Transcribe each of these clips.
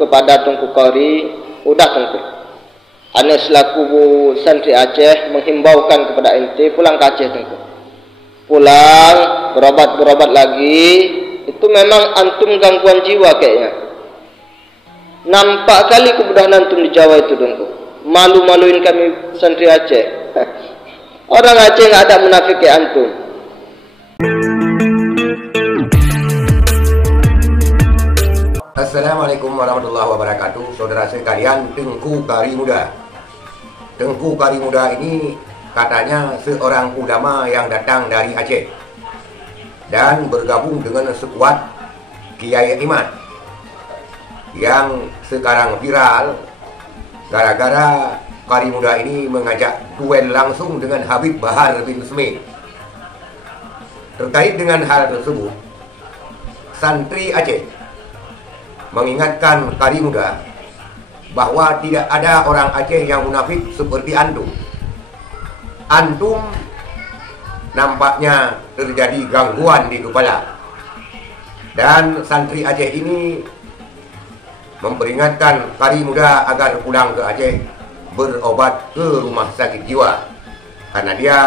kepada Tengku Qori, udah Tengku. Ane selaku santri Aceh menghimbaukan kepada ente pulang ke Aceh Tengku. Pulang, berobat lagi. Itu memang antum gangguan jiwa kayaknya. Nampak kali kemudahan antum di Jawa itu Tengku. Malu-maluin kami santri Aceh. Orang Aceh nggak ada munafik kayak antum. Assalamualaikum warahmatullahi wabarakatuh. Saudara sekalian, Tengku Qari Muda. Tengku Qari Muda ini katanya seorang ulama yang datang dari Aceh dan bergabung dengan sekuat Kiai Iman yang sekarang viral gara-gara Qari Muda ini mengajak duel langsung dengan Habib Bahar bin Smith. Terkait dengan hal tersebut, santri Aceh mengingatkan Qari Muda bahwa tidak ada orang Aceh yang munafik seperti antum. Antum nampaknya terjadi gangguan di kepala. Dan santri Aceh ini memperingatkan Qari Muda agar pulang ke Aceh berobat ke rumah sakit jiwa. Karena dia,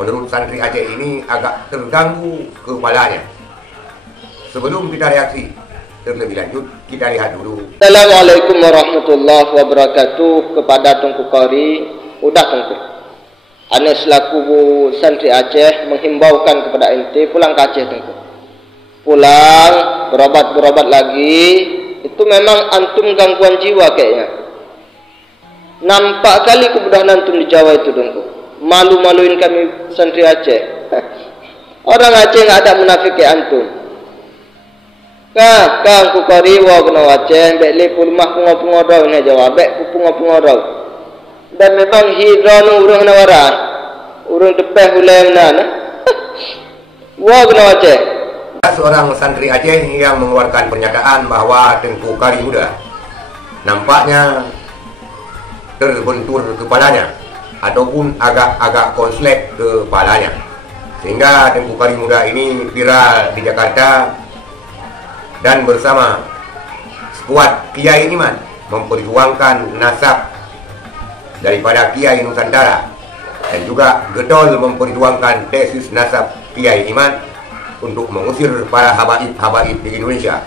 menurut santri Aceh ini, agak terganggu kepalanya. Sebelum kita reaksi terlebih lanjut, kita lihat dulu. Assalamualaikum warahmatullahi wabarakatuh kepada Tengku Qori, udah Tengku. Ane selaku santri Aceh menghimbaukan kepada ente pulang ke Aceh Tengku. Pulang, berobat lagi. Itu memang antum gangguan jiwa kayaknya. Nampak kali kemudahan antum di Jawa itu Tengku. Malu-maluin kami santri Aceh. Orang Aceh nggak ada munafik kayak antum. Kang ku Qori wa kena Aceh bek le pulmah pungo-pungo ini Jawa bek pungo-pungo. Dan memang hidron urang nawara. Urang tepeh hulai mana. Wa kena Aceh. Seorang santri Aceh yang mengeluarkan pernyataan bahwa Tengku Qari Muda nampaknya terbentur kepalanya ataupun agak-agak konslet kepalanya, sehingga Tengku Qari Muda ini viral di Jakarta dan bersama skuad Kiai Iman memperjuangkan nasab daripada Kiai Nusantara dan juga getol memperjuangkan tesis nasab Kiai Iman untuk mengusir para habaib di Indonesia.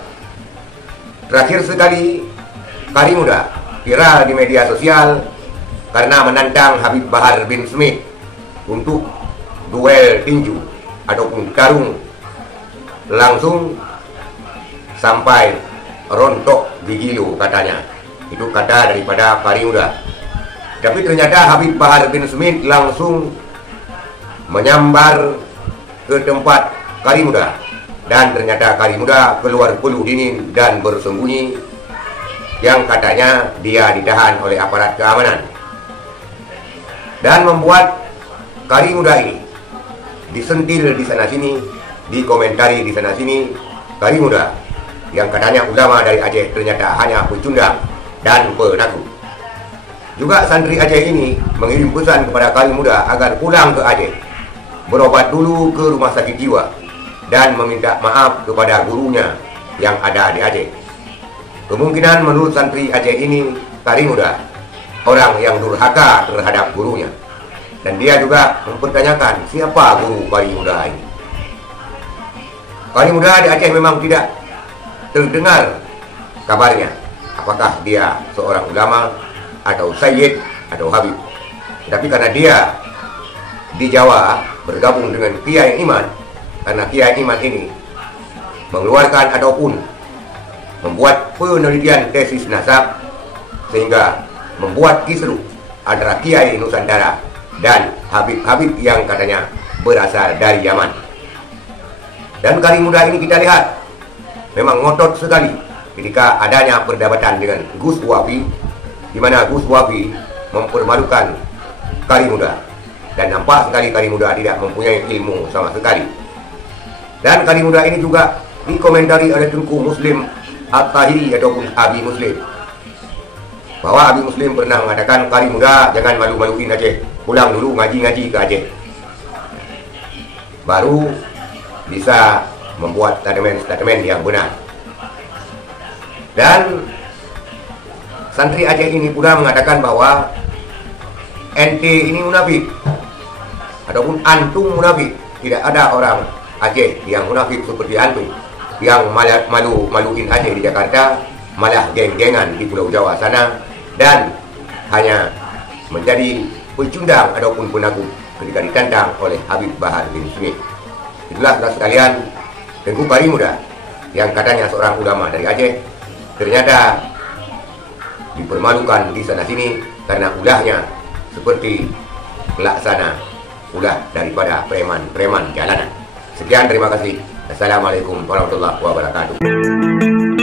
Terakhir sekali, Qari Muda viral di media sosial karena menantang Habib Bahar bin Smith untuk duel tinju ataupun karung langsung sampai rontok gigilo katanya. Itu kata daripada Qari Muda. Tapi ternyata Habib Bahar bin Smith langsung menyambar ke tempat Qari Muda, dan ternyata Qari Muda keluar peluh dingin dan bersembunyi, yang katanya dia ditahan oleh aparat keamanan, dan membuat Qari Muda ini disentil di sana sini, dikomentari di sana sini. Qari Muda yang katanya ulama dari Aceh ternyata hanya pecundang dan penakut. Juga santri Aceh ini mengirim pesan kepada Qari Muda agar pulang ke Aceh, berobat dulu ke rumah sakit jiwa, dan meminta maaf kepada gurunya yang ada di Aceh. Kemungkinan menurut santri Aceh ini, Qari Muda orang yang durhaka terhadap gurunya, dan dia juga mempertanyakan siapa guru Qari Muda ini. Qari Muda di Aceh memang tidak terdengar kabarnya apakah dia seorang ulama atau sayyid atau habib. Tapi karena dia di Jawa bergabung dengan Kiai Iman, karena Kiai Iman ini mengeluarkan ataupun membuat penelitian tesis nasab, sehingga membuat kisruh antara Kiai Nusantara dan habib-habib yang katanya berasal dari Yaman. Dan Qari Muda ini kita lihat memang ngotot sekali ketika adanya perdebatan dengan Gus Wafi, di mana Gus Wafi mempermalukan Qari Muda, dan nampak sekali Qari Muda tidak mempunyai ilmu sama sekali. Dan Qari Muda ini juga dikomentari oleh Tengku Muslim At-Tahiri ataupun Abi Muslim, bahwa Abi Muslim pernah mengatakan Qari Muda jangan malu-maluin Aceh, pulang dulu ngaji-ngaji ke Aceh, baru bisa membuat statement yang benar. Dan santri Aceh ini pula mengatakan bahwa ente ini munafik ataupun antum munafik. Tidak ada orang Aceh yang munafik seperti antum, yang malu-maluin Aceh di Jakarta, malah geng-gengan di Pulau Jawa sana, dan hanya menjadi pecundang ataupun penakut ketika ditantang oleh Habib Bahar bin Smith. Itulah saudara sekalian, Tengku Kari Muda yang katanya seorang ulama dari Aceh, ternyata dipermalukan di sana sini karena ulahnya seperti pelaksana ulah daripada preman-preman jalanan. Sekian, terima kasih. Assalamualaikum warahmatullahi wabarakatuh.